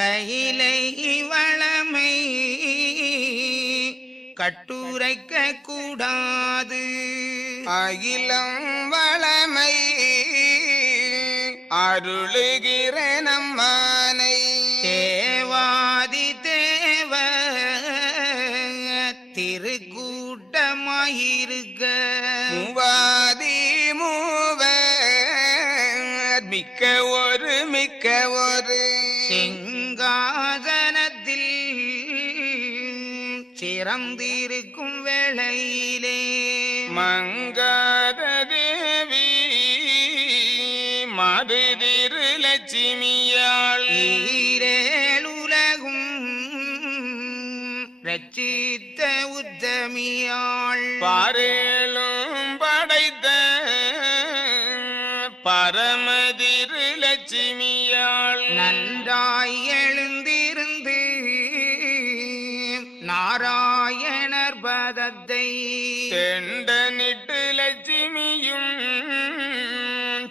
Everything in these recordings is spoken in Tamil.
கையிலை வளமை கட்டுரைக்க கூடாது. அகிலம் வளமை அருளுகிற நம்மானை தேவாதி தேவ திருக்கூட்டமாயிருக்க மூவாதி மூவர் மிக்க ஒரு சிங்காசனத்தில் சிறந்திருக்கும் வேளையிலே மங்காத தேவி மதுதிரு லட்சுமியாள் ஈரேழுலகும் ரட்சித்த உத்தமியாள் பாரேலும் படைத்த பரமதிரு லட்சுமியாள் நன்றாய் எழுந்திருந்து நாராயணர் பதத்தை தெண்டனிட்டு லட்சுமியும்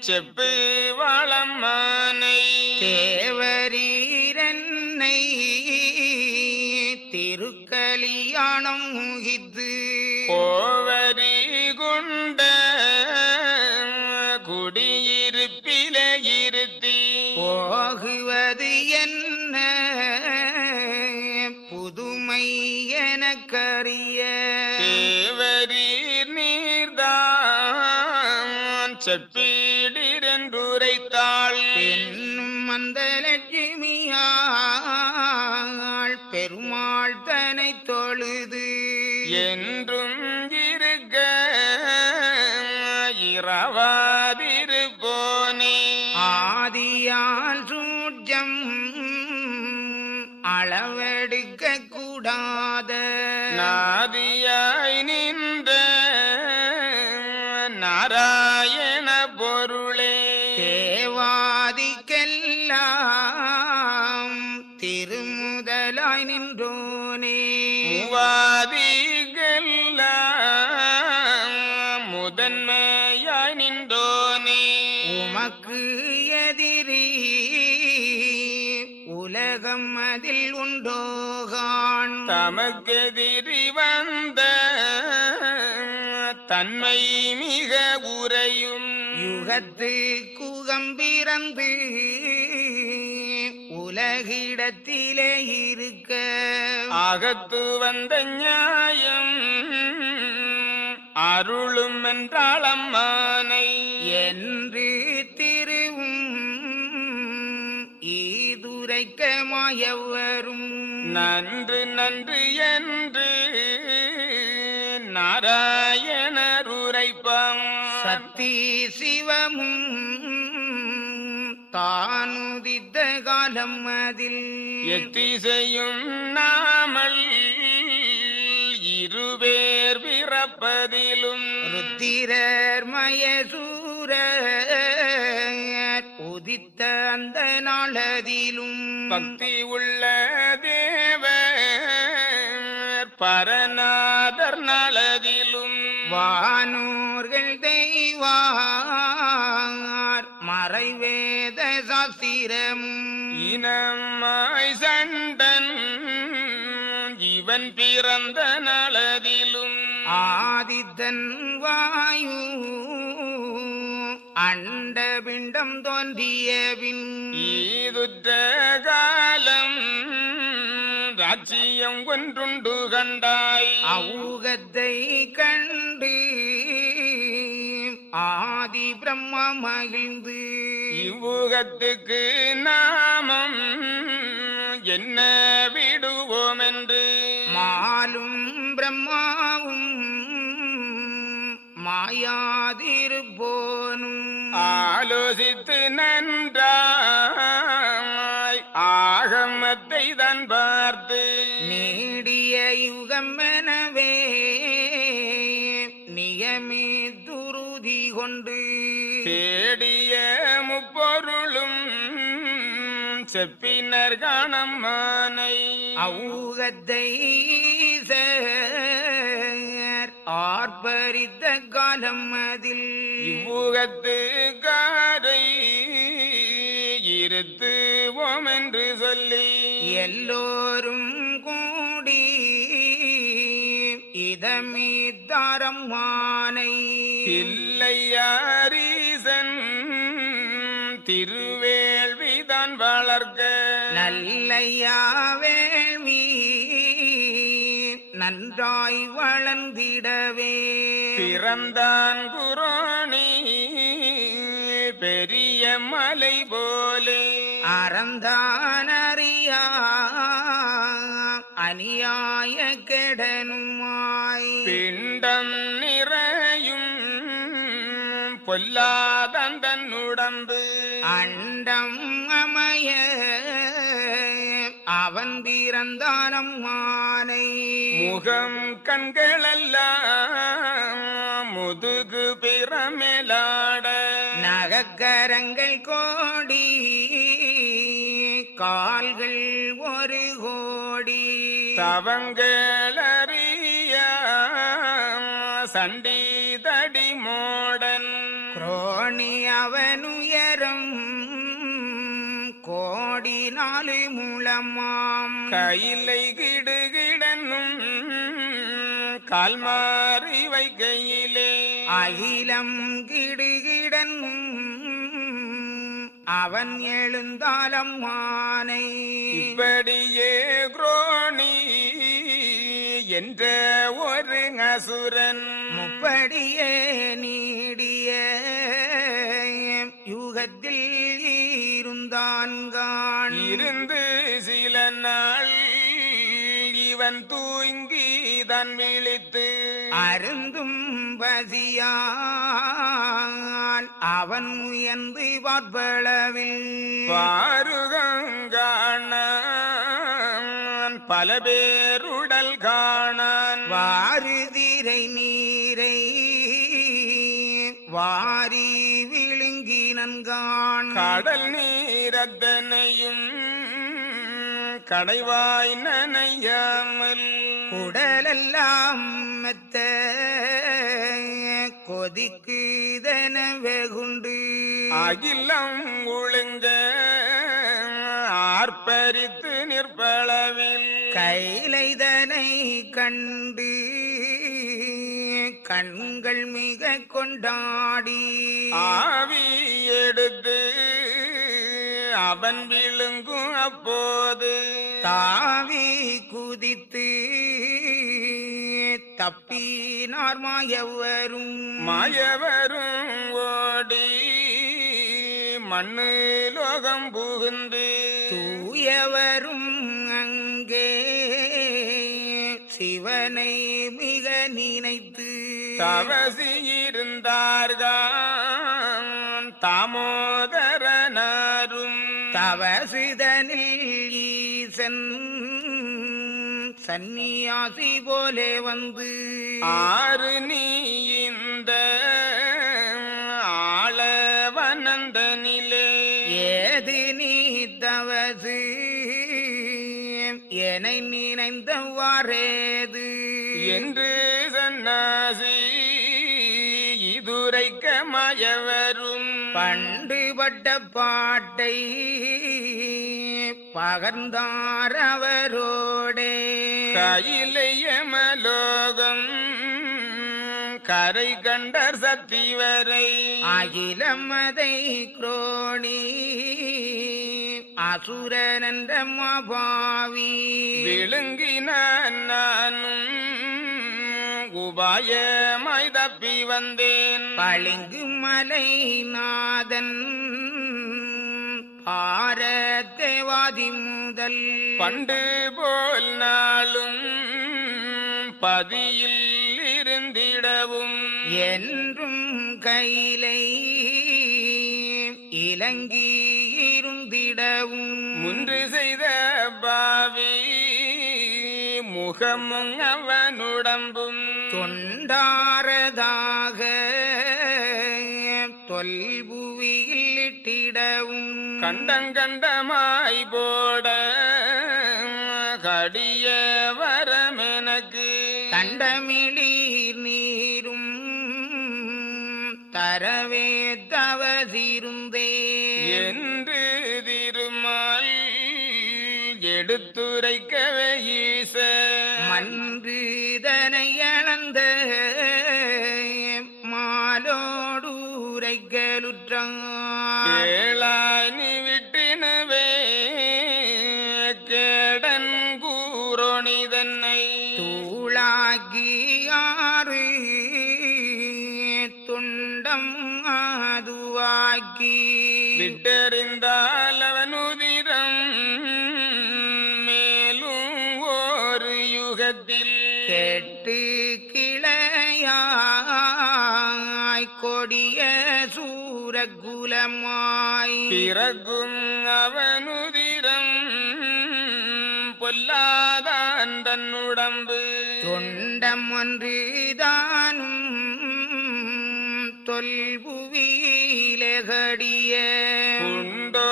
செப்பு வளமானை தேவரீரன்னை திருக்கலியாணம் முகித்து கோவரி குண்ட குடியிருப்பில இருத்தி போகுவது என்ன புதுமை எனக்கறிய தேவரீர் நீர்தான் செப்பீடிரென்றுரைத்தாள் என்னும் அந்த லட்சுமியாள் பெருமாள் தனை தொழுது என்றும் இருக்க இரவாதிருப்போனே ஆதியால் சூட்சம் அளவெடுக்க கூடாத நாதியாய் நின்ற நாராயண பொருளே தேவாதிக்கெல்லாம் திருமுதலாய் நின்றோனே மூவாதிகெல்லாம் முதன்மையாய் நின்றோனே உமக்கு எதிரி உலகம் அதில் உண்டோகான் தமக்கெதிரி வந்த தன்மை மிக உரையும் யுகத்து குகம்பிறந்து உலகிடத்திலே இருக்க அகத்து வந்த நியாயம் அருளும் என்றாளம்மானை என்று திருவும் ஈதுரைக்க மாயவரும் நன்று நன்று என்று நாராயணர் உரைப்பான் சக்தி சிவமும் தானுதித்த காலம் அதில் எத்திசையும் நாமல் இருவேர் பிறப்பதிலும் ருத்திரர் மயசூரர் உதித்த அந்த நாளதிலும் பக்தி உள்ள தேவர் பரநாதர் நலதிலும் வானோர்கள் தெய்வார் மறைவேத சாஸ்திரமும் இனமாய் சண்டன் இவன் பிறந்த நலதிலும் ஆதித்தன் வாயு அண்டபிண்டம் தோன்றியபின் ஈதுற்ற காலம் ராஜ்யம் ஒன்றுண்டு கண்டாய் அவுகத்தை கண்டு ஆதி பிரம்மா மகிழ்ந்து இவ்வுகத்துக்கு நாமம் என்ன விடுவோம் என்று மாலும் பிரம்மாவும் மாயாதிருப்போனும் ஆலோசித்து நன்றாய் ஆகமத்தை தான் பார்த்து நீடிய யுகமெனவே நியமித்துருதி கொண்டு தேடிய முப்பொருளும் செப்பினர் காணம்மானை அவுகத்தை ஆர்ப்பரித்த காலம் அதில் இவ்வுகத்து காரை இருத்து செய்வோம் என்று சொல்லி எல்லோரும் கூடி இதமித்தாரம் மானை இல்லையாரீசன் திருவேள்விதான் வளர்க்க நல்லையா வேள்வி நன்றாய் வளர்ந்திடவே பிறந்தான் குரோணி பெரிய மலை போலே அறந்தானறியா அநியாய கெடனுமாய் பிண்டம் நிறையும் பொல்லாதன் தன்னுடம்பு அண்டம் அமைய அவன் பிறந்தானம் மானை முகம் கண்களெல்லாம் முதுகு பிறமேலாட நகக்கரங்கள் கோடி கால்கள் ஒரு கோடி தவங்களறிய சண்டி தடி மோடன் குரோணி அவனுயரம் கோடி நாலு முழமாம் கையிலை கிடுகிடனும் கால் மாறி வைக்கையிலே அகிலம் கிடுகிடன் அவன் எழுந்தாலம் மானை இப்படியே குரோணி என்ற ஒரு அசுரன் முப்படியே நீடிய யுகத்தில் இருந்தான்கான் இருந்து சில நாள் இவன் தூங்கி தான் விழித்து அருந்தும் பசியான் அவன் முயன்று பார்ப்பளவில் பாருகான் பல பேருடல் காணான் வாருதிரை நீரை வாரி விழுங்கினன்கான் கடல் நீரத்தனையும் கடைவாய் நனையாமல் உடலெல்லாம் மெத்த கொதிக்குதன வெகுண்டு அகிலம் ஒழுங்க ஆர்ப்பரித்து நிற்பளவில் கைலைதனை கண்டு கண்கள் மிக கொண்டாடி ஆவி எடுத்து அவன் விழுங்கும் அப்போது தாவி குதித்து தப்பினார் மாயவரும் மாயவரும் ஓடி மண்ணு லோகம் புகுந்து தூயவரும் அங்கே சிவனை மிக நினைத்து தவசி இருந்தார்கள் தாமோதரனாரும் தவசிதனில் ஈசன் சந்நியாசி போலே வந்து ஆறு நீ இந்த ஆளவனந்தனிலே ஏது நீ தவசு என்னை நினைந்தவாறேது என்று சன்னாசி இதுரைக்க மாயவரும் பண்டுபட்ட பாட்டை பகர்ந்தார் அவரோடே கையிலையமலோகம் கரை கண்டர் சத்திவரை அகிலமதை குரோணி அசுரனந்த மாபாவி விழுங்கினான் நானும் உபாயமாய் தப்பி வந்தேன் பளிங்கு மலை நாதன் பாரதேவாதி முதல் பண்டு போல் நாளும் பதியில் இருந்திடவும் என்றும் கையிலை இலங்கி இருந்திடவும் முன்று செய்த பாவி முகமும் அவனுடம்பும் தொண்டாரதாக தொல்புவியில் இட்டிடவும் கண்டங்கண்டமாய் போட கடிய வரமெனக்கு தண்டமிழீர் நீரும் தரவே தவசிருந்தே என்று திருமால் எடுத்துரைக்கவே ஈச மன்றுதனை அளந்த மாலோடு உரைகளுற்றான் ஏழாய் நீ விட்டினவே கேடன் கூரோணி தன்னை தூளாகியாறு துண்டம் அதுவாக்கி விட்டறிந்தால் அவன் உதிரம் மேலும் ஒரு யுகத்தில் கேட்டு கிளையாய் கொடிய சூரகுலமாய் பிறகும் அவனுதிரம் பொல்லாதான் தன்னுடம்பு தொண்டம் ஒன்றுதானும் தொல்புவிலகடிய உண்டோ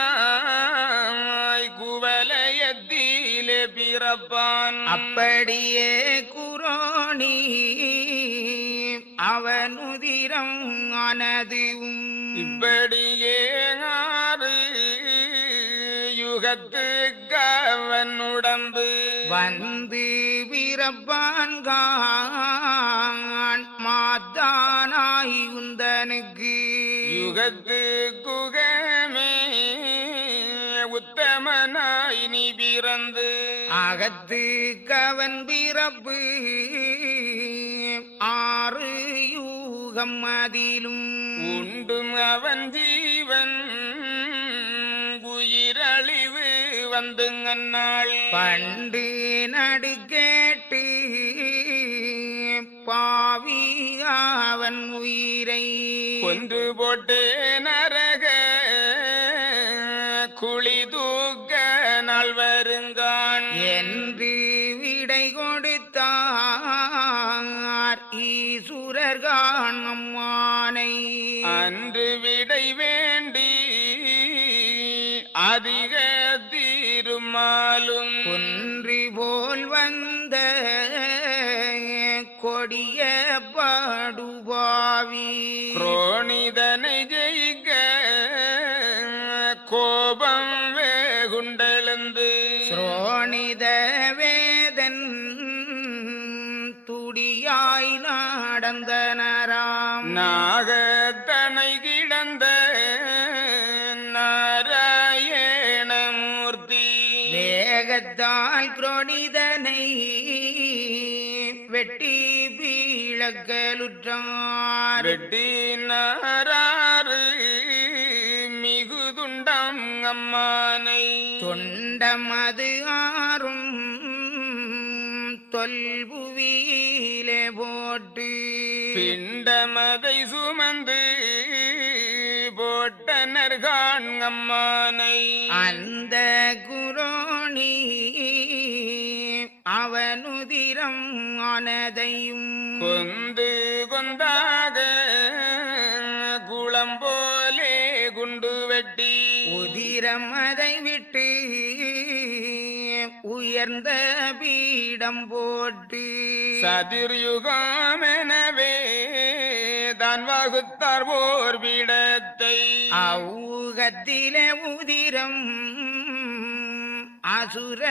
மசாலியனாய் குவலயத்திலே பிறப்பான் அப்படியே குரோணி அவனுதிரம் ஆனதுவும் இப்படியே ஆறு யுகத்துக்கு அவன் உடம்பு வந்து வீரப்பான்கான் மாத்தானாய் உந்தனுக்கு யுகத்து குகமே உத்தமனாய் நீ பிறந்து அகத்து கவன் பிறப்பு ஆறு யூகம் அதிலும் உண்டும் அவன் ஜீவன் உயிரழிவு வந்து அந்நாள் பண்டு நடுக்கேட்டு பாவி அவன் உயிரை கொன்று போட்டே நரக குழி தூக்க நாள் வருங்கான் என்று விடை கொடுத்தார் ஈசுரர்கான் அம்மானை அன்று விடை வேண்டி அதிக தீருமாலும் கொன்று போல் வந்த கொடிய பாடுபாவி குரோணிதனை ஜெயிக்க கோபம் வேகுண்டெழுந்து ஸ்ரோணித வேதன் துடியாய் நடந்தனராம் நாகத்தனை கிடந்த நாராயணமூர்த்தி வேகத்தால் குரோணிதனை வெட்டி பீழக்கலுற்றார் வெட்டி நாராறு மிகுதுண்டம் அம்மானை தொண்டமது ஆறும் தொல்புவியிலே போட்டு பிண்டமதை சுமந்து போட்டனர்கான் அம்மானை அந்த குரோணி அவனுதிரம் ஆனதையும் கொந்து கொந்தாக குளம் போலே குண்டு வெட்டி உதிரம் அதை விட்டு உயர்ந்த பீடம் போட்டு சதிர்யுகமெனவே தான் வகுத்தார் ஓர் பீடத்தை அவுகத்திலே உதிரம் அசுர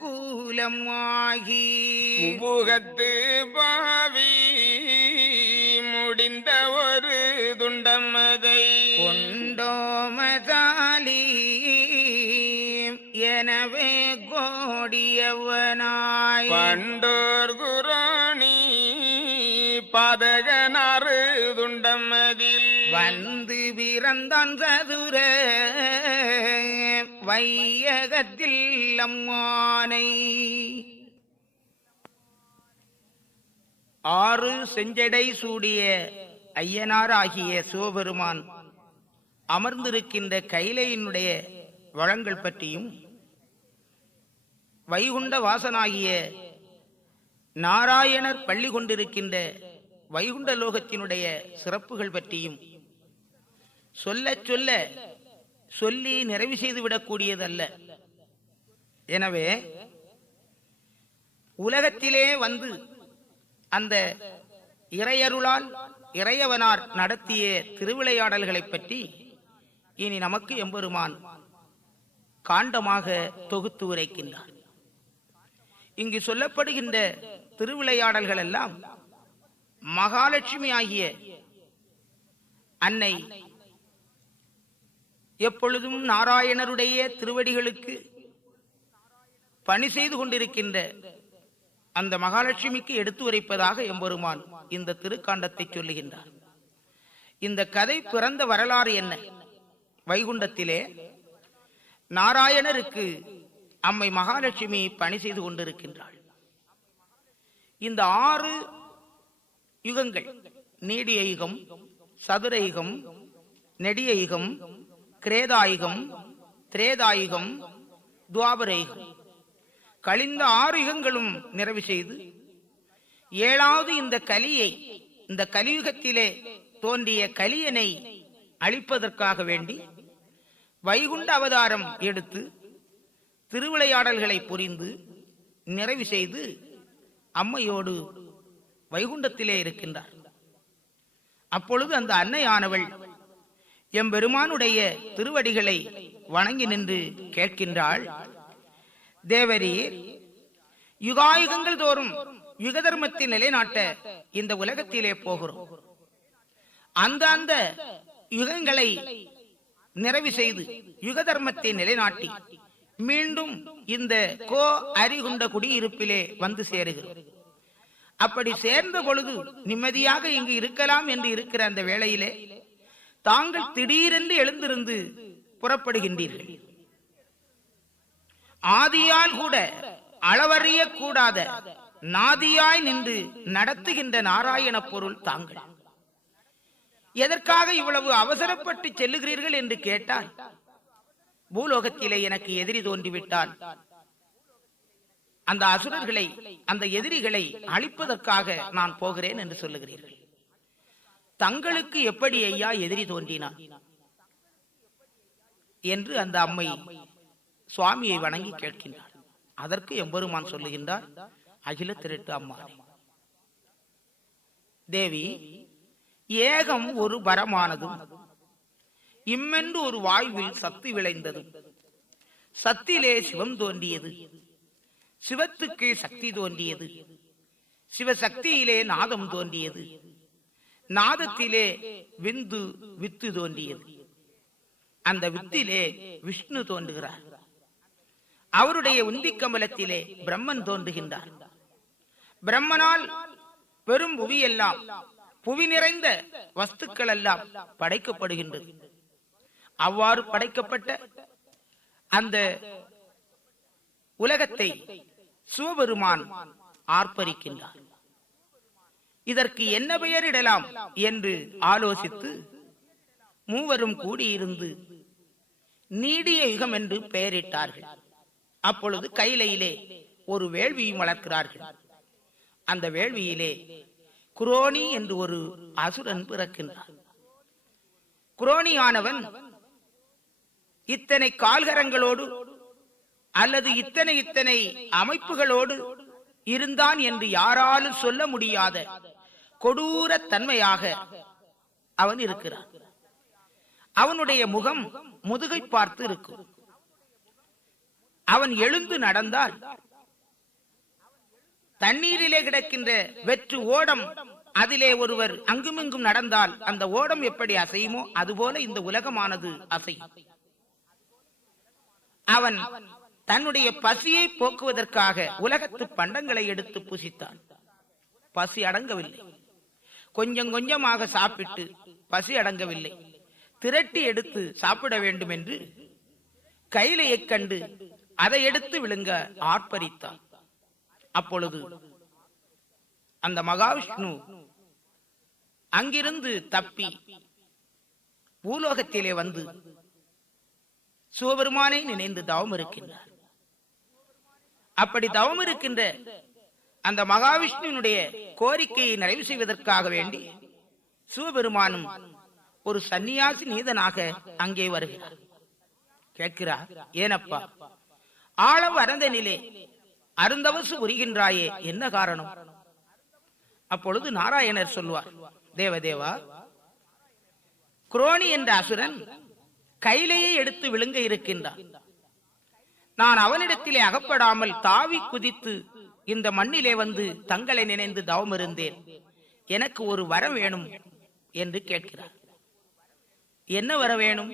கூலமாகி முகத்து பாவி முடிந்த ஒரு துண்டமதை கொண்டோமதாலி எனவே கோடியவனாய் பண்டோர் குராணி பாதகனாறு துண்டமதில் வந்து பிறந்தான் சதுர வையகத்தில் அம்மானை ஆறு செஞ்சடை சூடிய ஐயனார் ஆகிய சிவபெருமான் அமர்ந்திருக்கின்ற கைலையினுடைய வளங்கள் பற்றியும் வைகுண்ட வாசனாகிய நாராயணர் பள்ளி கொண்டிருக்கின்ற வைகுண்ட லோகத்தினுடைய சிறப்புகள் பற்றியும் சொல்ல சொல்ல சொல்லி நிறைவு செய்து விடக்கூடியதல்ல. எனவே உலகத்திலே வந்து அந்த இறையருளால் இறையவனார் நடத்திய திருவிளையாடல்களை பற்றி இனி நமக்கு எம்பெருமான் காண்டமாக தொகுத்து உரைக்கின்றார். இங்கு சொல்லப்படுகின்ற திருவிளையாடல்கள் எல்லாம் மகாலட்சுமி ஆகிய அன்னை எப்பொழுதும் நாராயணருடைய திருவடிகளுக்கு பணி செய்து கொண்டிருக்கின்ற அந்த மகாலட்சுமிக்கு எடுத்து உரைப்பதாக எம்பெருமான் இந்த திருக்காண்டத்தை சொல்லுகின்றார். இந்த கதை பிறந்த வரலாறு என்ன? வைகுண்டத்திலே நாராயணருக்கு அம்மை மகாலட்சுமி பணி செய்து கொண்டிருக்கின்றாள். இந்த 6 யுகங்கள், நீடிய யுகம், சதுர யுகம், நெடிய யுகம், கிரேதாயுகம், திரேதாயுகம், துவாபர யுகம், கழிந்த 6 யுகங்களும் நிறைவு செய்து 7வது இந்த கலியை, இந்த கலியுகத்திலே தோன்றிய கலியனை அழிப்பதற்காக வேண்டி வைகுண்ட அவதாரம் எடுத்து திருவிளையாடல்களை புரிந்து நிறைவு செய்து அம்மையோடு வைகுண்டத்திலே இருக்கின்றார். அப்பொழுது அந்த அன்னையானவள் எம்பெருமானுடைய திருவடிகளை வணங்கி நின்று கேட்கின்றாள். தேவரீர், யுகாயுகங்கள் தோறும் யுக தர்மத்தை நிலைநாட்ட இந்த உலகத்திலே போகிறோம். அந்த யுகங்களை நிறைவு செய்து யுக தர்மத்தை நிலைநாட்டி மீண்டும் இந்த அரிகுண்ட குடியிருப்பிலே வந்து சேருகிறோம். அப்படி சேர்ந்த பொழுது நிம்மதியாக இங்கு இருக்கலாம் என்று இருக்கிற அந்த வேளையிலே தாங்கள் திடீரென்று எழுந்திருந்து புறப்படுகின்றீர்கள். ஆதியால் கூட அளவறிய கூடாத நாதியாய் நின்று நடத்துகின்ற நாராயண பொருள் தாங்கள். எதற்காக இவ்வளவு அவசரப்பட்டு செல்லுகிறீர்கள் என்று கேட்டால், பூலோகத்திலே எனக்கு எதிரி தோன்றிவிட்டால் அந்த அசுரர்களை, அந்த எதிரிகளை அழிப்பதற்காக நான் போகிறேன் என்று சொல்லுகிறீர்கள். தங்களுக்கு எப்படி ஐயா எதிரி தோன்றினான் என்று அந்த அம்மை சுவாமியை வணங்கி கேட்கின்றார். அதற்கு எம்பெருமான் சொல்லுகின்றார், அகில திரட்டு அம்மானே, தேவி, ஏகம் ஒரு பரமானதும் இம்மென்று ஒரு வாயுவில் சத்து விளைந்ததும், சத்திலே சிவம் தோன்றியது, சிவத்துக்கு சக்தி தோன்றியது, சிவசக்தியிலே நாதம் தோன்றியது, நாதத்திலே வித்து தோன்றியது, அந்த வித்திலே விஷ்ணு தோன்றுகிறார், அவருடைய உந்தி கமலத்திலே பிரம்மன் தோன்றுகின்றார். பிரம்மனால் பெரும் புவியெல்லாம், புவி நிறைந்த வஸ்துக்கள் எல்லாம் படைக்கப்படுகின்றது. அவ்வாறு படைக்கப்பட்ட அந்த உலகத்தை சிவபெருமான் ஆர்ப்பரிக்கின்றார். இதற்கு என்ன பெயரிடலாம் என்று ஆலோசித்து மூவரும் கூடியிருந்து நீடிய யுகம் என்று பெயரிட்டார்கள். அப்பொழுது கைலையிலே ஒரு வேள்வியும் வளர்க்கிறார்கள். அந்த வேள்வியிலே குரோணி என்று ஒரு அசுரன் பிறக்கின்றார். குரோணியானவன் இத்தனை கால்கரங்களோடு அல்லது இத்தனை அமைப்புகளோடு இருந்தான் என்று யாராலும் சொல்ல முடியாத கொடூர தன்மையாக அவன் இருக்கிறான். அவனுடைய முகம் முதுகை பார்த்து இருக்கும். அவன் எழுந்து நடந்தால் தண்ணீரிலே கிடக்கின்ற வெற்று ஓடம், அதிலே ஒருவர் அங்குமிங்கும் நடந்தால் அந்த ஓடம் எப்படி அசையுமோ அதுபோல இந்த உலகமானது அசையும். அவன் தன்னுடைய பசியை போக்குவதற்காக உலகத்து பண்டங்களை எடுத்து புசித்தான். பசி அடங்கவில்லை. கொஞ்சம் கொஞ்சமாக சாப்பிட்டு பசி அடங்கவில்லை. திரட்டி எடுத்து சாப்பிட வேண்டும் என்று கைலையை கண்டு அதை எடுத்து விழுங்க ஆர்ப்பரித்தான். அப்பொழுது அந்த மகாவிஷ்ணு அங்கிருந்து தப்பி பூலோகத்திலே வந்து சிவபெருமானை நினைந்து தவம் இருக்கின்றார். அப்படி தவம் இருக்கின்ற அந்த மகாவிஷ்ணுனுடைய கோரிக்கையை நிறைவு செய்வதற்காக வேண்டி சிவபெருமானும் ஒரு சன்னியாசி நீதனாக அங்கே வருகிறார். கேட்கிறார், ஏனப்பா ஆளவ அறந்தனிலே அருந்தவசு புரிகின்றாயே, என்ன காரணம்? அப்பொழுது நாராயணர் சொல்வார், தேவதேவா, குரோணி என்ற அசுரன் கைலையை எடுத்து விழுங்க இருக்கின்றார். நான் அவனிடத்திலே அகப்படாமல் தாவி குதித்து இந்த மண்ணிலே வந்து தங்களை நினைந்து தவம் இருந்தேன். எனக்கு ஒரு வரம் வேணும் என்று கேட்கிறார். என்ன வர வேணும்?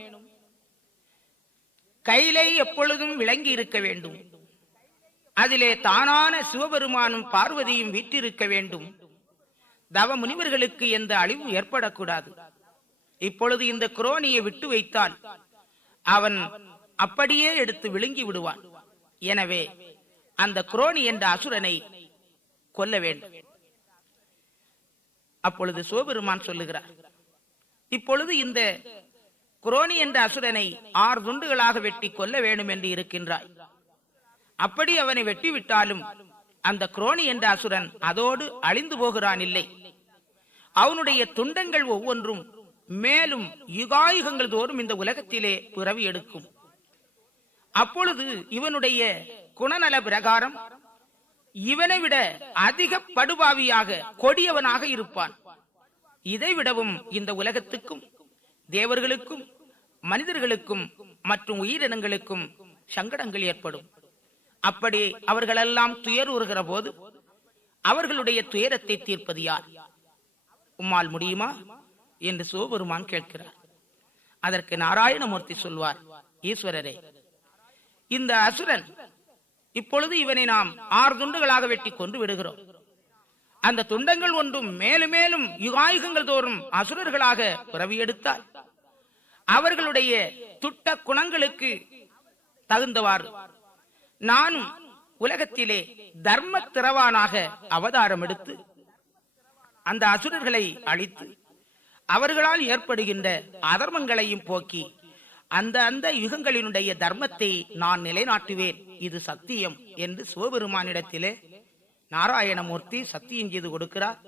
கையிலே எப்பொழுதும் விளங்கி இருக்க வேண்டும். அதிலே தானான சிவபெருமானும் பார்வதியும் வீற்றிருக்க வேண்டும். தவ முனிவர்களுக்கு எந்த அழிவும் ஏற்படக்கூடாது. இப்பொழுது இந்த குரோனியை விட்டு வைத்தால் அவன் அப்படியே எடுத்து விழுங்கி விடுவான். எனவே அந்த குரோனி என்ற அசுரனை கொல்ல வேண்டும். அப்பொழுது சிவபெருமான் சொல்லுகிறார், இப்பொழுது இந்த குரோனி என்ற அசுரனை 6 துண்டுகளாக வெட்டி கொல்ல வேண்டும் என்று இருக்கின்றாய். அப்படி அவனை வெட்டிவிட்டாலும் அந்த குரோனி என்ற அசுரன் அதோடு அழிந்து போகிறான் இல்லை. அவனுடைய துண்டங்கள் ஒவ்வொன்றும் மேலும் யுகாயுகங்கள் தோறும் இந்த உலகத்திலே பிறவி எடுக்கும். அப்பொழுது இவனுடைய குணநல பிரகாரம் இவனை விட அதிக படுபாவியாக கொடியவனாக இருப்பான். இதைவிடவும் இந்த உலகத்துக்கும் தேவர்களுக்கும் மனிதர்களுக்கும் மற்றும் உயிரினங்களுக்கும் சங்கடங்கள் ஏற்படும். அப்படி அவர்களெல்லாம் துயருறுகிற போது அவர்களுடைய துயரத்தை தீர்ப்பது யார்? உம்மால் முடியுமா என்று சிவபெருமான் கேட்கிறார். அதற்கு நாராயணமூர்த்தி சொல்வார், ஈஸ்வரரே, இந்த அசுரன் இப்பொழுது இவனை நாம் 6 துண்டுகளாக வெட்டி கொண்டு விடுகிறோம். அந்த துண்டங்கள் ஒன்றும் மேலும் மேலும் யுகாயுகங்கள் தோறும் அசுரர்களாக பிறவி எடுத்தால் அவர்களுடைய துட்ட குணங்களுக்கு தகுந்தவாறு நானும் உலகத்திலே தர்ம திரவானாக அவதாரம் எடுத்து அந்த அசுரர்களை அழித்து அவர்களால் ஏற்படுகின்ற அதர்மங்களையும் போக்கி அந்த யுகங்களினுடைய தர்மத்தை நான் நிலைநாட்டுவேன். இது சத்தியம் என்று சிவபெருமானிடத்திலே நாராயணமூர்த்தி சத்தியம் செய்து கொடுக்கிறார்.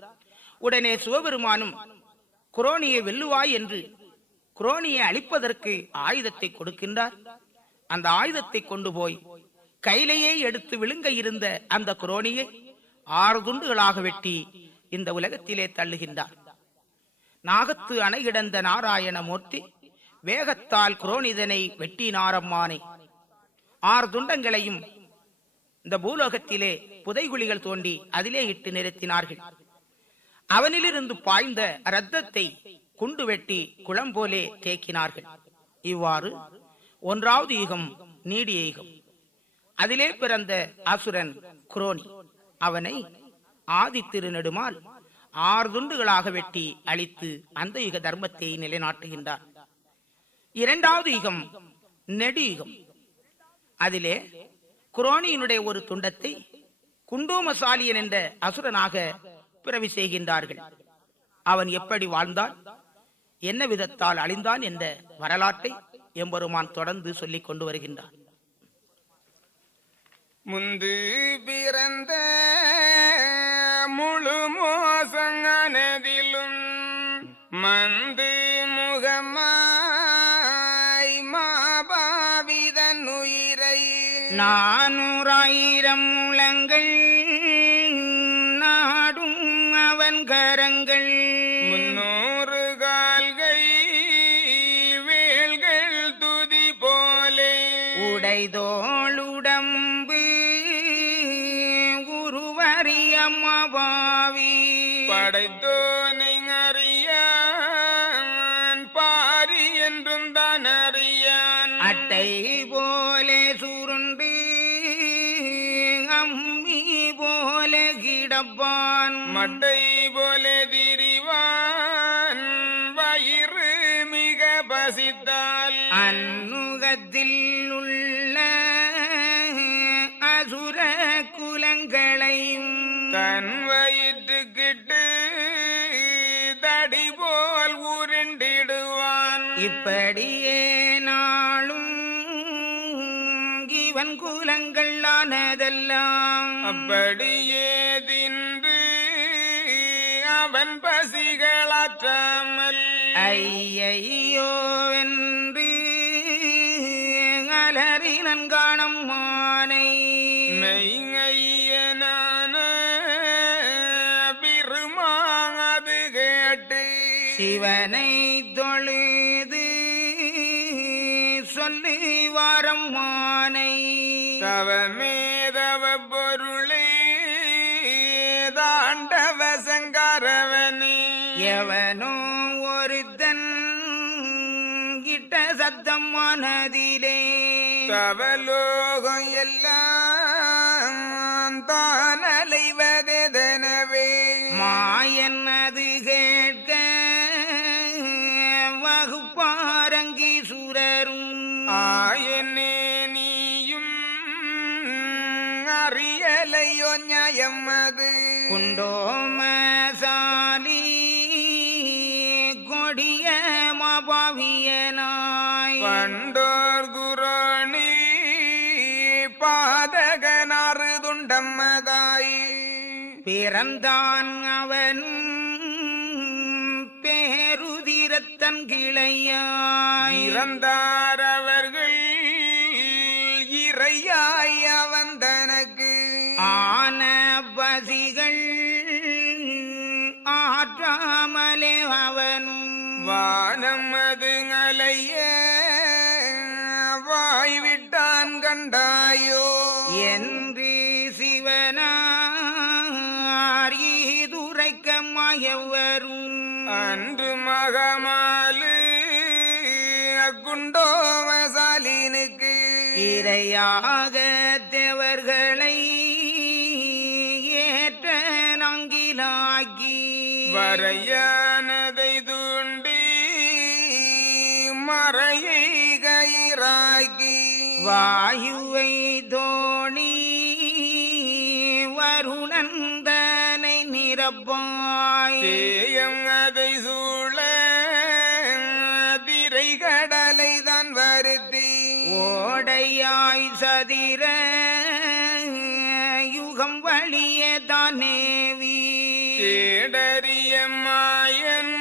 உடனே சிவபெருமானும் குரோனியை வெல்லுவாய் என்று குரோனியை அழிப்பதற்கு ஆயுதத்தை கொடுக்கின்றார். அந்த ஆயுதத்தை கொண்டு போய் கையிலேயே எடுத்து விழுங்க இருந்த அந்த குரோனியை 6 துண்டுகளாக வெட்டி இந்த உலகத்திலே தள்ளுகின்றார். நாகத்து அணை கிடந்த நாராயணமூர்த்தி வேகத்தால் குரோனிதனை வெட்டினாரம்மானை. 6 துண்டங்களையும் இந்த பூலோகத்திலே புதைகுழிகள் தோண்டி அதிலே இட்டு நிறுத்தினார்கள். அவனிலிருந்து பாய்ந்த இரத்தத்தை குண்டு வெட்டி குளம் போலே தேக்கினார்கள். இவ்வாறு 1வது யுகம் நீடிய யுகம். அதிலே பிறந்த அசுரன் குரோனி. அவனை ஆதி திருநெடுமால் 6 துண்டுகளாக வெட்டி அழித்து அந்த யுக தர்மத்தை நிலைநாட்டுகின்றார். 2வது யுகம் நெடுயுகம். அதிலே குரோனியினுடைய ஒரு துண்டத்தை குண்டூமசாலியன் என்ற அசுரனாக பிறவி செய்கின்றார்கள். அவன் எப்படி வாழ்ந்தான், என்ன விதத்தால் அழிந்தான் என்ற வரலாற்றை எம்பெருமான் தொடர்ந்து சொல்லிக் கொண்டு வருகின்றார். முந்து பிறந்த முழு மோசங்கனதிலும் மந்து முகமாய் மாபாவிதன் உயிரை 400,000 முழங்கள் நாடும் அவன் கரங்கள் 300 கால்கள் வேல்கள் துதி போலே உடைதோளுடம்பு உருவறியம்மாவி படைத்தோனை அறியான் பாரி என்றும் தான் அறியான் அட்டை போலே சுருண்டு அம்மி போலே கிடப்பான் மட்டை போலே திரிவான் வயிறு மிக பசித்தால் அன்னுகத்தில் உள்ள அசுர குலங்களையும் தன் வயிற்றுக்கிட்டு தடி போல் உருண்டிடுவான் இப்படியே நாளும் இவன் குலங்கள் ஆனதெல்லாம் அப்படியே தின்று அவன் பசிகளாற்றாமல் ஐயையோ என்று அலறி நன்காணம் மானை மெய்யனான பெருமாது கேட்டு சிவனை தொழுது சொல்லி வாரம் மானை தவமேதவ பொருளே தாண்டவ சங்காரவனே எவனோ ஒருத்தன் கிட்ட சத்தம் மனதிலே தவலோகம் எல்லாம் தான் அலைவதெனவே மாயன்னது கேட்க வகுப்பாரங்கி சுரரும் ஆயனே நீயும் அறியலையோ நியாயம் அது குண்டோமசாலி கொடிய மாபாவியனாய் பண்டோர் குரோணி பாதகனாறு துண்டம்மதாய் பிறந்தான் அவன் பேருதிரத்தன் கிளையாய் இறந்தார் அவர்கள் இறையாய் அவன் தனக்கு ஆன பசிகள் ஆற்றாமலே அவனும் வானம் அது அலைய வாய்விட்டான் கண்டாயோ என்று சிவனார் ஈதுரைக்க மாயவரும் அன்று மகமாலு குண்டோமசாலினுக்கு இரையாக தேவர்களை ஏற்ற நங்கிலாக்கி வரையானதை தூண்டி மறையை கயிறாக்கி வாயுவை தோணி வருணந்தனை நிரப்பாய் தேயம் அதை சூழ திரை கடலை தான் வருத்தி ஓடையாய் சதிர யுகம் வழிய தானேவி தேடறிய மாயன்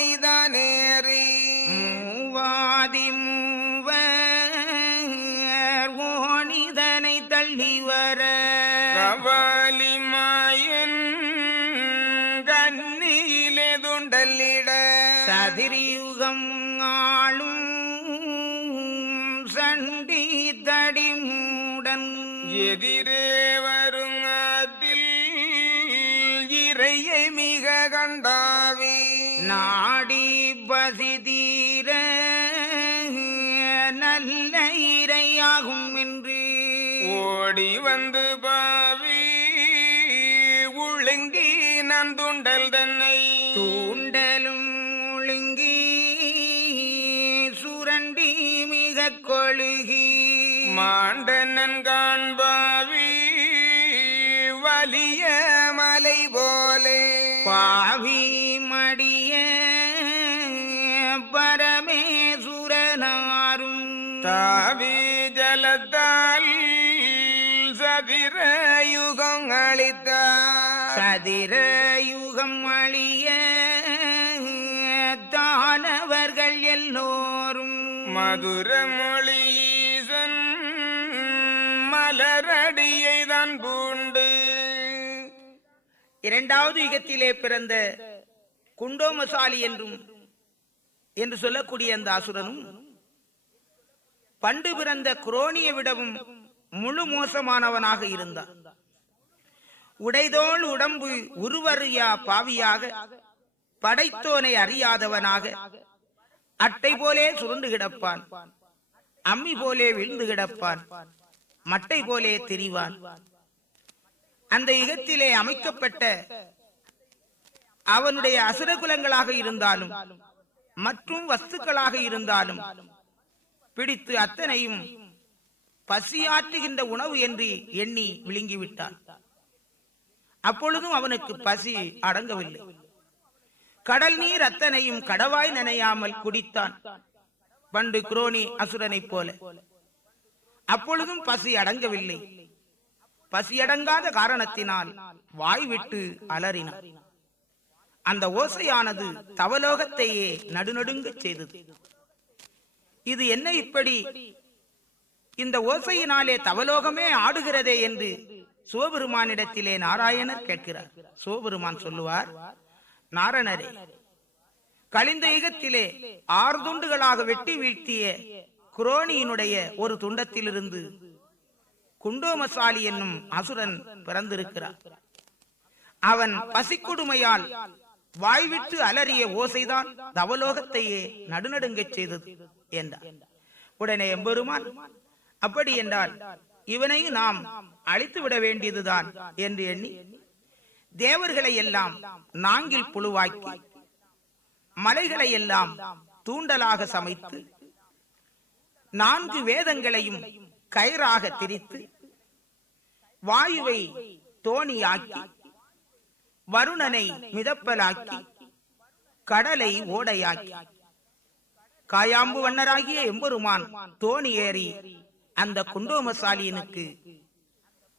திருவோணிதானேறி மூவாதி மூவர் ஓணிதனை தள்ளி வர கபாலி மாயன் கண்ணியிலே துண்டல்லிட சதிரியுகம் ஆளும் சண்டி தடிமூடன் எதிரே வரும் அதில் இறையை மிக கண்டாவி நாடி பசி தீர நல்ல இரையாகும் என்று ஓடி வந்து பாவி உழுங்கி நான் துண்டல் தன்னை தூண்டலும் ஒழுங்கி சுரண்டி மிக கொழுகி மாண்டனன் காண்பாவி வலிய மலை போலே பாவி மடிய பரமேசுரனாரும் தாவி ஜலத்தால் சதிர யுகம் அளித்தார் சதிர யுகம் அழிய தானவர்கள் எல்லோரும் மதுர மொழீசன் மலரடியை தான் பூண்டு இரண்டாவது யுகத்திலே பிறந்த குண்டோமசாலி என்று சொல்லக்கூடிய அந்த அசுரனும் பண்டு பிறந்த குரோனியை விடவும் முழு மோசமானவனாக இருந்தான். உடைதோள் உடம்பு உருவறியா பாவியாக படைத்தோனை அறியாதவனாக அட்டை போலே சுருண்டு கிடப்பான், அம்மி போலே விழுந்து கிடப்பான், மட்டை போலே திரிவான். அந்த யுகத்திலே அமைக்கப்பட்ட அவனுடைய அசுரகுலங்களாக இருந்தாலும் மற்றும் வஸ்துக்களாக இருந்தாலும் பிடித்து அத்தனையும் பசியாற்றுகின்ற உணவு என்று எண்ணி விழுங்கிவிட்டான். அப்பொழுதும் அவனுக்கு பசி அடங்கவில்லை. கடல் நீர் அத்தனையும் கடவாய் நனையாமல் குடித்தான், பண்டு குரோனி அசுரனைப் போல. அப்பொழுதும் பசி அடங்கவில்லை. பசியடங்காத காரணத்தினால் வாய் விட்டு அலறினான். அந்த ஓசையானது தவலோகத்தையே நடுநடுங்கச் செய்தது. இது என்ன இப்படி இந்த ஓசையினாலே தவலோகமே ஆடுகிறதே என்று சிவபெருமானிடத்திலே நாராயணர் கேட்கிறார். சிவபெருமான் சொல்லுவார், நாரணரே, கலிந்த யுகத்திலே 6 துண்டுகளாக வெட்டி வீழ்த்திய குரோனியினுடைய ஒரு துண்டத்திலிருந்து குண்டோமசாலி என்னும் அசுரன் பிறந்திருக்கிறார். அவன் பசிக்கொடுமையால் வாய்விட்டு அலறிய ஓசைதான் தவலோகத்தையே நடுநடுங்கச் செய்தது என்றார். உடனே எம்பெருமான், அப்படி என்றால் இவனையும் நாம் அழித்து விட வேண்டியதுதான் என்று எண்ணி தேவர்களை எல்லாம் நாங்கில் புழுவாக்கி மலைகளை எல்லாம் தூண்டலாக சமைத்து 4 வேதங்களையும் கயிறாக திரித்து வாயுவை தோணியாக்கி வருணனை மிதப்பலாக்கி கடலை ஓடையாக்கி காயாம்பு வண்ணராகிய எம்பெருமான் தோணி ஏறி அந்த குண்டோமசாலியனுக்கு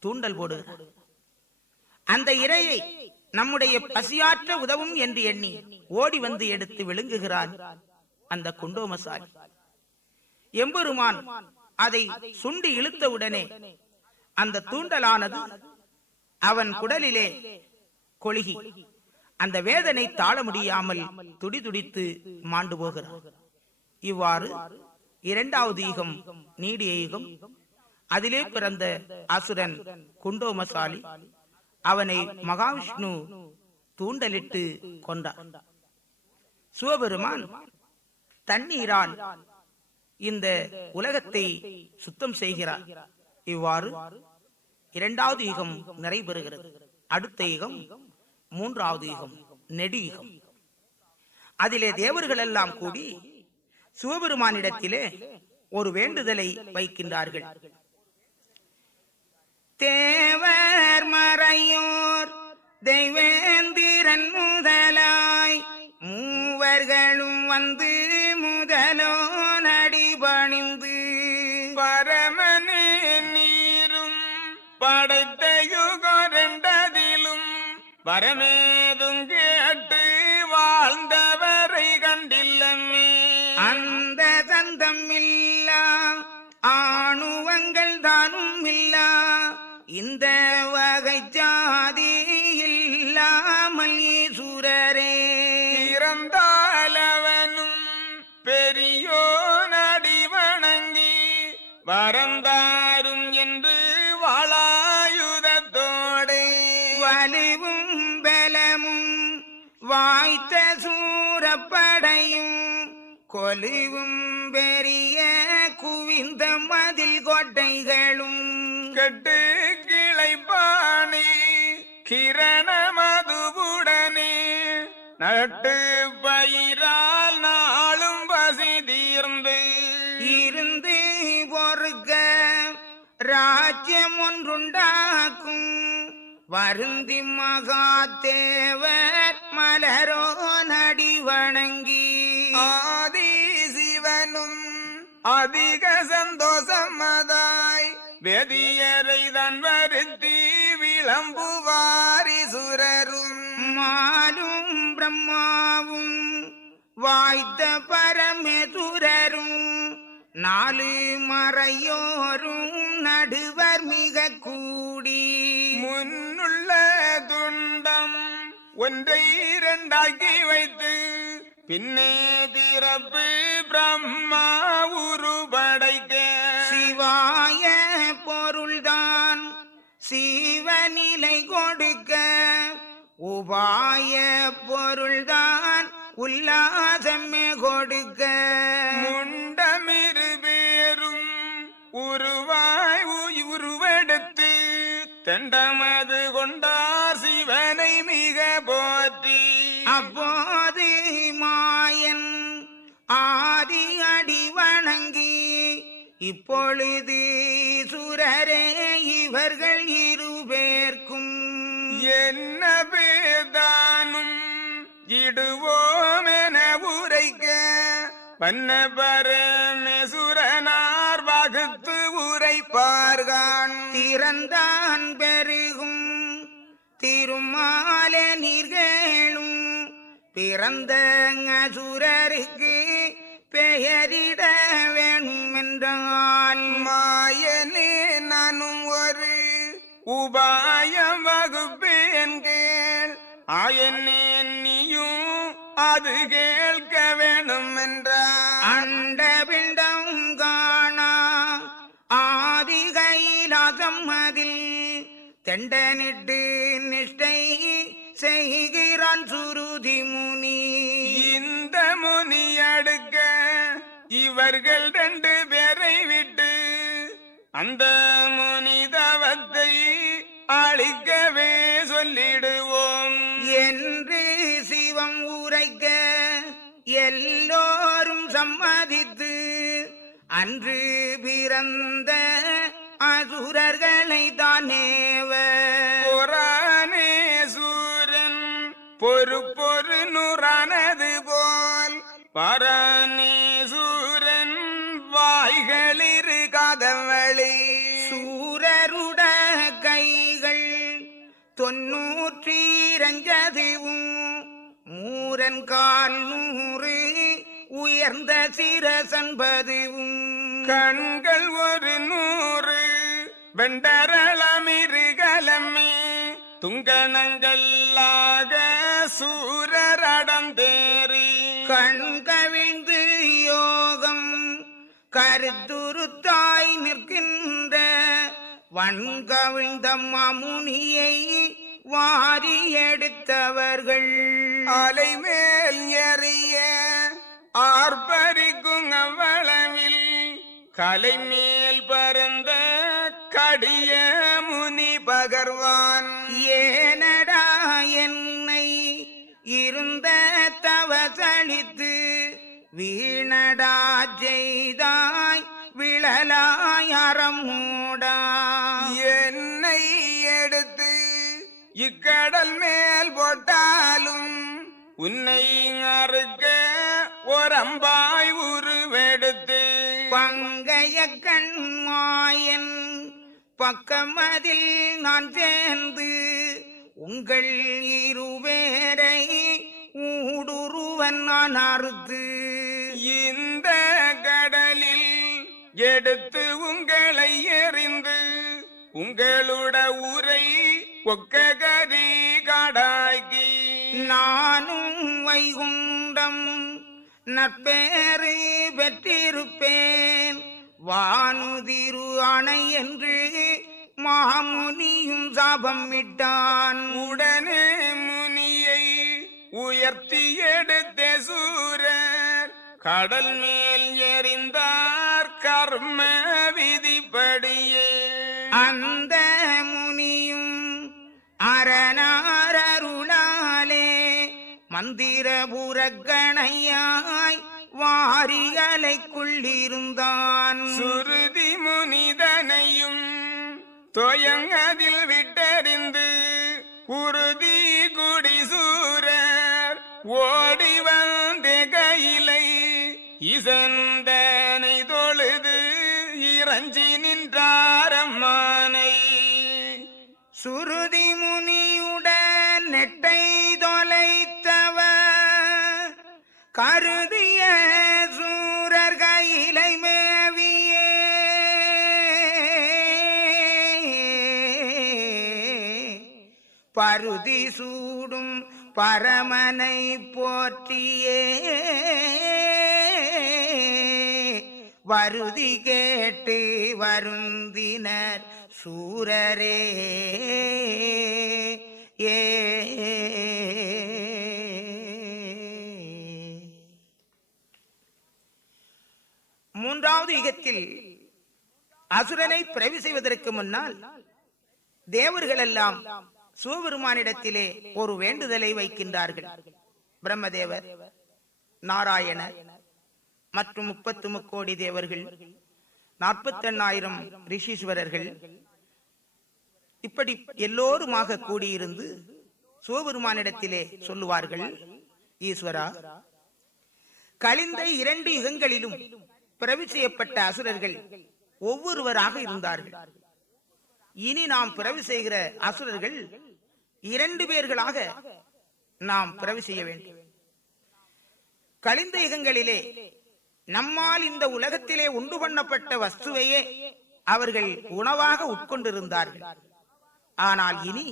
தூண்டல் போடுகிறார். அந்த இரையை நம்முடைய பசியாற்ற உதவும் என்று எண்ணி ஓடி வந்து எடுத்து விழுங்குகிறான் அந்த குண்டோமசாலி. எம்பெருமான் அதை சுண்டி இழுத்தவுடனே அந்த தூண்டலானது அவன் குடலிலே கொழுகி அந்த வேதனை தாழ முடியாமல் துடிதுடித்து மாண்டு போகிறார். இவ்வாறு 2வது யுகம் நீடிய யுகம். அதிலே பிறந்த அசுரன் குண்டோமசாலி. அவனை மகாவிஷ்ணு தூண்டலிட்டு கொண்டார். சிவபெருமான் தண்ணீரால் இந்த உலகத்தை சுத்தம் செய்கிறார். இவ்வாறு 2வது யுகம் நிறைவேறுகிறது. அடுத்த யுகம் 3வது யுகம் நெடு யுகம். அதிலே தேவர்கள் எல்லாம் கூடி சிவபெருமானிடத்திலே ஒரு வேண்டுதலை வைக்கின்றார்கள். தேவர் மறையோர் தெய்வேந்திரன் முதலாய் மூவர்களும் வந்து முதலோ நடிபணிந்து பரமனே நீரும் படைத்த யுகரெண்டதிலும் வரமேதும் கேட்டு வாழ்ந்தவரை கண்டில்லமே. அந்த தந்தம் இல்லா ஆணுவங்கள் தானும் இல்லா இந்த வகை ஜாதி இல்லாமல் ஈசுரரே இறந்தாலவனும் பெரியோ நடி வணங்கி வரந்தாரும் என்று வாளாயுதத்தோடே வலிவும் பலமும் வாய்த்த சூரப்படையும் கொலிவும் பெரிய குவிந்த மதில் கோட்டைகளும் கெட்டு கிளைப்பாணி கிரண மதுவுடனே நட்டு பயிரால் நாளும் பசி தீர்ந்து இருந்து பொறுக்க ராஜ்யம் ஒன்றுண்டாக்கும் வருந்தி மகாதேவர் மலரோ நடி வணங்கி ஆதி சிவனும் அதிக சந்தோஷமதாய் வேதியரை தான் வருத்தி விளம்புவாரி சுரரும் மாலும் பிரம்மாவும் வாய்த்த பரமேசுரரும் 4 மறையோரும் நடுவர் மிக கூடி முன்னுள்ள துண்டம் ஒன்றை 2ஆக்கி வைத்து பின்னே திறப்பு பிரம்மா உருபடைக்க சிவாய பொருள்தான் சிவநிலை கொடுக்க உபாய பொருள்தான் உல்லாசமே கொடுக்க முண்டமிரு பேரும் உருவாய் உருவெடுத்து தண்டமது கொண்டார் சிவனை மிக போற்றி அப்போது மாயன் ஆதி அடி வணங்கி இப்பொழுது சுரரே இவர்கள் 2 பேர்க்கும் என்ன பேதானும் இடுவோமென உரைக்க பன்ன பரமேசுரனார் வகுத்து உரைப்பார்கான் திறந்தான் பெருகும் திருமால நீர்களும் பிறந்த அசுரருக்கு பெயரிட வேண்டும் என்றால் மாயனே நானும் ஒரு உபாயம் வகுப்பேன் கேள் ஆயனே நீயும் அது கேட்க வேணும் என்றார் அண்ட பிண்டம் தெண்டனிட்டு நிஷ்டை செய்கிறான் சுருதி முனி. இந்த முனி அடுக்க இவர்கள் 2 பேரை விட்டு அந்த முனிதவத்தை அழிக்கவே சொல்லிடுவோம் என்று சிவம் உரைக்க எல்லோரும் சம்மதித்து அன்று பிறந்த அசுரர்களை தானேவ புராணேசூரன் பொறு நூறானது போல் பராணேசூரன் வாய்களிரு காதவழி சூரருட கைகள் 92 மூரன் கால் 100 உயர்ந்த சிரசன்பதுவும் கண்கள் 100 வெண்டரளமிருகலமே துங்கணங்கல்லாக சூரரடம் தேறி கண்கவிழ்ந்து யோகம் கருத்துருத்தாய் நிற்கின்ற வன்கவிழ்ந்த மாமுனியை வாரி எடுத்தவர்கள் அலைமேல் எறிய ஆர்ப்பரிக்கும் அவ்வளவில் கலைமேல் பரந்த கடிய முனி பகர்வான் ஏனடா என்னை இருந்த தவசளித்து வீணடா செய்தாய் விழலாய் அறமூடா என்னை எடுத்து இக்கடல் மேல் போட்டாலும் உன்னை அறுக்க ஒரம்பாய் உருவெடுத்து பங்கைய கண்மாயன் பக்கமதில் நான் சேர்ந்து உங்கள் 2 பேரை ஊடுருவன் நான் அறுத்து இந்த கடலில் எடுத்து உங்களை எறிந்து உங்களோட ஊரை ஒக்ககரி காடாக்கி நானும் வைகுண்டம் நற்பேறு பெற்றிருப்பேன் வானுதிரு அணை என்று மாமுனியும் சாபம் விட்டான் உடனே முனியை உயர்த்தி எடுத்த சூரர் கடல் மேல் எறிந்தார் கர்ம விதிப்படியே அந்த முனியும் அரணாரருளாலே மந்திரபுரக்கணையாய் வாரிகளைக்குள்ளிருந்தான் சுருதி முனிதனையும் தொயங்கதில் விட்டறிந்து உறுதி குடி சூரர் ஓடி வந்த கையிலை இசந்தனை தொழுது இறஞ்சி நின்றாரம்மானை சுருதி முனியுடன் நெட்டை தொலைத்தவர் கருதிய சூரர் கையிலை மேவியே பருதி சூடும் பரமனை போற்றியே வருதி கேட்டு வருந்தினர் சூரரே ஏ மூன்றாவது யுகத்தில் அசுரனை பிறவி செய்வதற்கு முன்னால் தேவர்கள் எல்லாம் சிவபெருமானிடத்திலே ஒரு வேண்டுதலை வைக்கின்றார்கள். பிரம்மதேவர், நாராயணர் மற்றும் 33 கோடி தேவர்கள், 48,000 ரிஷீஸ்வரர்கள், இப்படி எல்லோருமாக கூடியிருந்து சிவபெருமானிடத்திலே சொல்லுவார்கள், ஈஸ்வரா, கழிந்த 2 யுகங்களிலும் பிறவி செய்யப்பட்ட அசுரர்கள் ஒவ்வொருவராக இருந்தார்கள். இனி நாம் பிறவி செய்கிற அசுரர்கள் 2 பேர்களாக நாம் பிறவி செய்ய வேண்டும். கழிந்த யுகங்களிலே நம்மால் இந்த உலகத்திலே உண்டு பண்ணப்பட்ட வஸ்துவையே அவர்கள் உணவாக உட்கொண்டிருந்தார்கள். ஆனால் இனி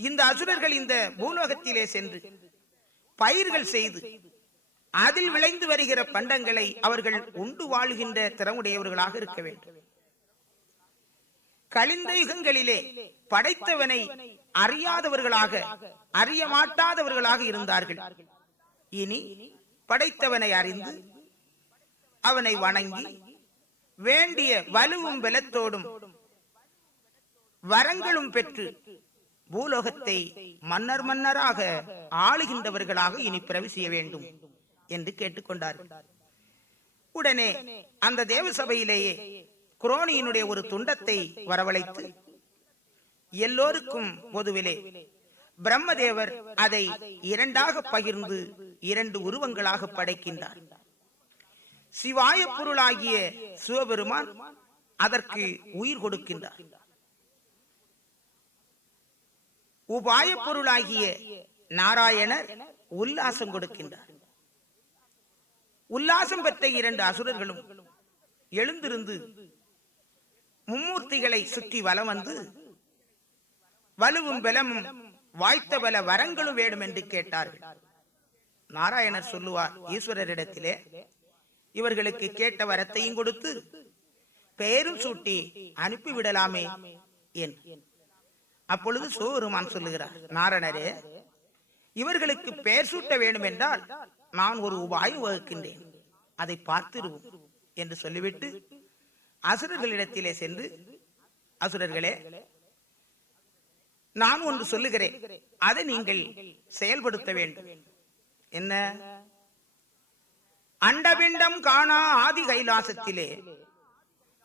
இந்த அசுரர்கள் இந்த பூலோகத்திலே சென்று பயிர்கள் செய்து அதில் விளைந்து வருகிற பண்டங்களை அவர்கள் உண்டு வாழ்கின்ற திறமுடையவர்களாக இருக்க வேண்டும். கழிந்த யுகங்களிலே படைத்தவனை அறியாதவர்களாக, அறிய மாட்டாதவர்களாக இருந்தார்கள். இனி படைத்தவனை அறிந்து அவனை வணங்கி வேண்டிய வலுவும் பலத்தோடும் வரங்களும் பெற்று பூலோகத்தை மன்னராக ஆளுகின்றவர்களாக இனி பிறவி செய்ய வேண்டும் என்று கேட்டுக்கொண்டார்கள். உடனே அந்த தேவ சபையிலேயே குரோனியினுடைய ஒரு துண்டத்தை வரவழைத்து எல்லோருக்கும் பொதுவிலே பிரம்மதேவர் அதை இரண்டாக பகிர்ந்து இரண்டு உருவங்களாக படைக்கின்றார். சிவாய பொருளாகிய சிவபெருமான் அதற்கு உயிர் கொடுக்கின்றார். உபாய பொருளாகிய நாராயணர் உல்லாசம் கொடுக்கின்றார். உல்லாசம் பெற்ற இரண்டு அசுரர்களும் எழுந்திருந்து மும்மூர்த்திகளை சுற்றி வலம் வந்து வலுவும் பலமும் வாய்த்த பல வரங்களும் வேண்டும் என்று கேட்டார்கள். நாராயணர் சொல்லுவார் ஈஸ்வரரிடத்திலே, இவர்களுக்கு கேட்ட வரத்தையும் கொடுத்து பெயரும் சூட்டி அனுப்பிவிடலாமே என். அப்பொழுது சிவபெருமான் சொல்லுகிறார், நாரணரே, இவர்களுக்கு பெயர் சூட்ட வேண்டும் என்றால் நான் ஒரு உபாயம் வகுக்கின்றேன், அதை பார்த்திருவோம் என்று சொல்லிவிட்டு அசுரர்களிடத்திலே சென்று, அசுரர்களே, நான் ஒன்று சொல்லுகிறேன், அதை நீங்கள் செயல்படுத்த வேண்டும். என்ன? அண்டபிண்டம் காணா ஆதி கைலாசத்திலே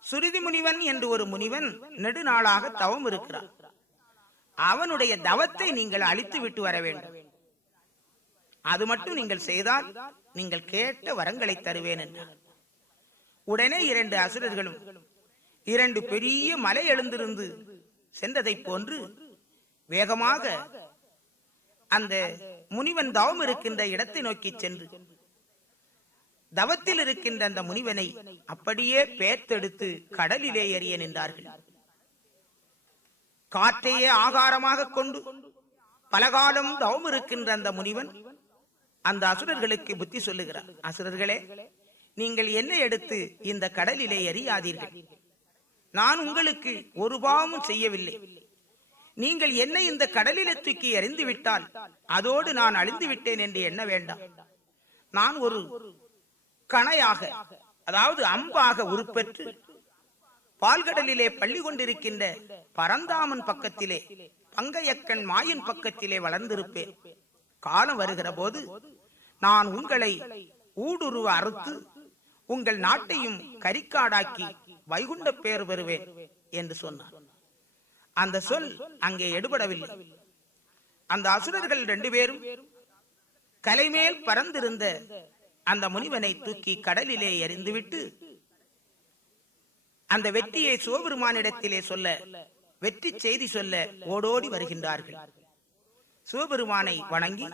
சுருதி முனிவன் என்று ஒரு முனிவன் நெடுநாளாக தவம் இருக்கிறார். அவனுடைய தவத்தை நீங்கள் அழித்து விட்டு வர வேண்டும். அது மட்டும் நீங்கள் செய்தால் நீங்கள் கேட்ட வரங்களை தருவேன் என்றார். உடனே இரண்டு அசுரர்களும் இரண்டு பெரிய மலை எழுந்திருந்து சென்றதை போன்று வேகமாக அந்த முனிவன் தவம் இருக்கின்ற இடத்தை நோக்கி சென்று தவத்தில் இருக்கின்ற அந்த முனிவனை அப்படியே பேர்த்தெடுத்து கடலிலே எறிய நின்றார்கள். காற்றையே ஆகாரமாக கொண்டு பலகாலம் தவம் இருக்கின்ற அந்த முனிவன் அந்த அசுரர்களுக்கு புத்தி சொல்லுகிறார். அசுரர்களே, நீங்கள் என்னை எடுத்து இந்த கடலிலே எறியாதீர்கள். நான் உங்களுக்கு ஒரு பாவமும் செய்யவில்லை. நீங்கள் என்னை இந்த கடலிலே தூக்கி எறிந்து விட்டால் அதோடு நான் அழிந்து விட்டேன் என்று எண்ண வேண்டாம். நான் ஒரு கணையாக, அதாவது அம்பாக உருப்பெற்று பால்கடலிலே பள்ளி கொண்டிருக்கின்ற பரந்தாமன் பக்கத்திலே, பங்கையக்கன் மாயின் பக்கத்திலே வளர்ந்திருப்பேன். காலம் வருகிற போது நான் உங்களை ஊடுருவ அறுத்து உங்கள் நாட்டையும் கரிக்காடாக்கி வைகுண்ட பேர் பெறுவேன் என்று சொன்னார். அந்த சொல் அங்கே எடுபடவில்லை. அந்த அசுரர்கள் ரெண்டு பேரும் கலைமேல் பறந்திருந்த அந்த முனிவனை தூக்கி கடலிலே எறிந்துவிட்டு அந்த வெற்றியை சிவபெருமானிடத்திலே சொல்ல, வெற்றி செய்தி சொல்ல ஓடோடி வருகின்றார்கள். சிவபெருமானை வணங்கி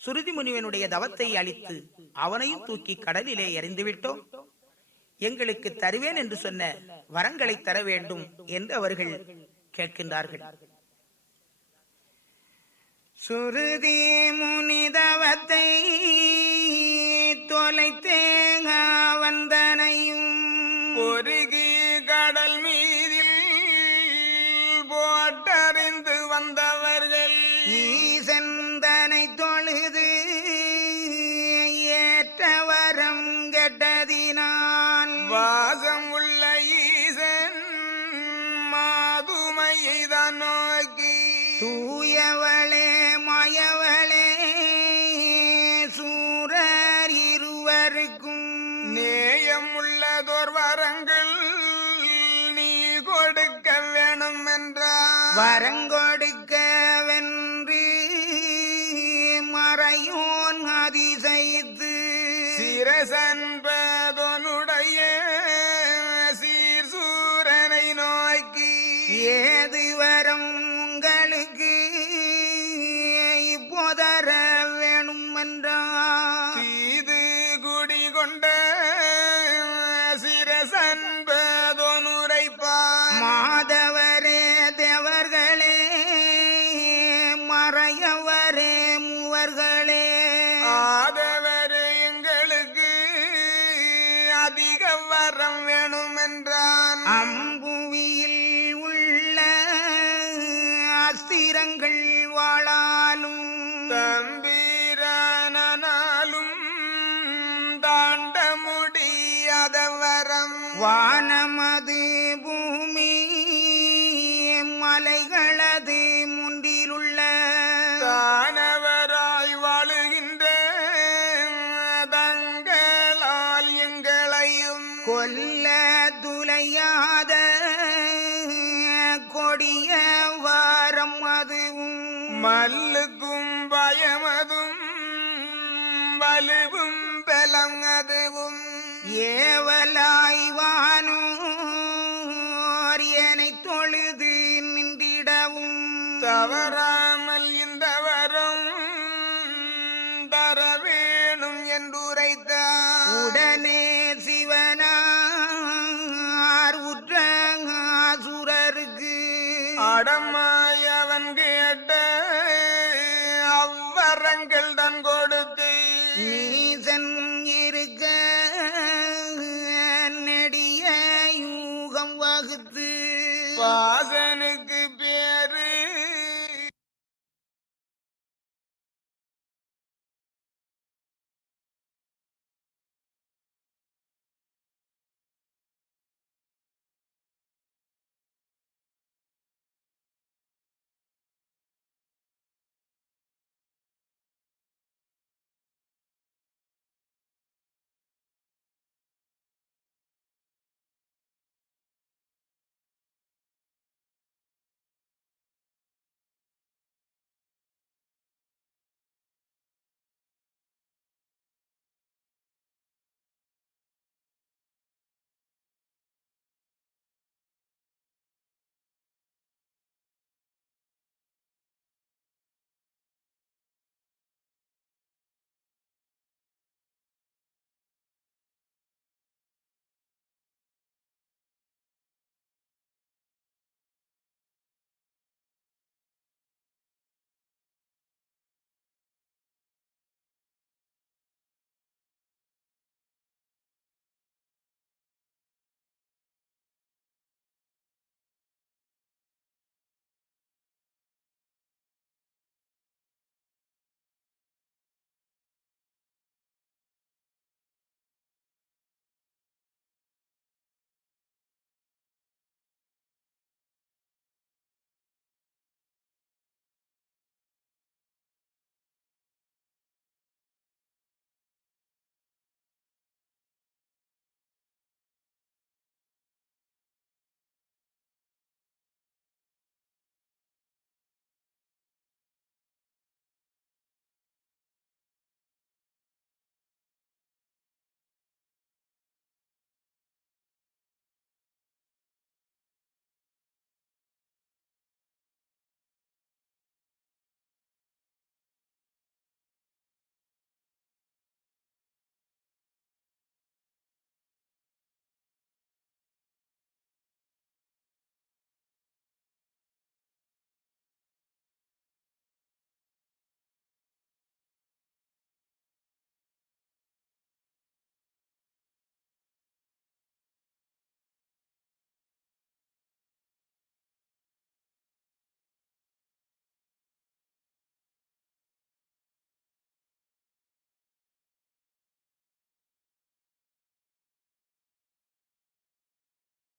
சுருதி முனிவனுடைய தவத்தை அழித்து அவனையும் தூக்கி கடலிலே எறிந்துவிட்டோம். எங்களுக்கு தருவேன் என்று சொன்ன வரங்களை தர வேண்டும் என்று அவர்கள் கேட்கின்றார்கள். சுருதி முனிதவத்தை தொலைத்தேங்க வந்தனையும் பொருகி கடல் மீதில் போட்டறிந்து வந்தவர்கள் ஈசந்தனை தொழுது ஏற்றவரம் கெட்டதினால் வாசம் உள்ள ஈசன் மாதுமையைதான் நோக்கி தூயவளே மாயவளே சூரர் இருவருக்கும் நேயம் உள்ளதோர் வரங்கள் நீ கொடுக்க வேணும் என்றார். வரங்கொடுக்க வென்று மறையோன் அதிசயித்து சிரசன்பதனுடைய சீர்சூரனை நோக்கி ஏது வரம் உங்களுக்கு இப்போதர வேணும் என்றார். தீது குடி கொண்ட சிரசன்பதனுரைப்பார். மாதவரே தேவர்களே மறையவரே மூவர்களே ஆதவர் எங்களுக்கு அதிக வரம் வேணும் என்றான். அம்புவியில் வானமது பூமி மலைகளது முன்றிலுள்ள தானவராய் வாழுகின்ற தங்களால் எங்களையும் கொல்ல துளையாத கொடிய வாரம் அதுவும் மல்லுக்கும் பயமதும் வலுவும் பலம் அதுவும் ஏவலாய் வானோர் என்னை தொழுது நின்றிடவும் தவறாமல் இந்த வரம் தர வேணும் என்றுரைத்தார். உடனே சிவனார் உற்றங்காசுரருக்கு அடமாய் அவன் கேட்ட அவ்வரங்கள் தன் கொடுத்து நீசன் இருக்க நெடிய யூகம் வகுத்து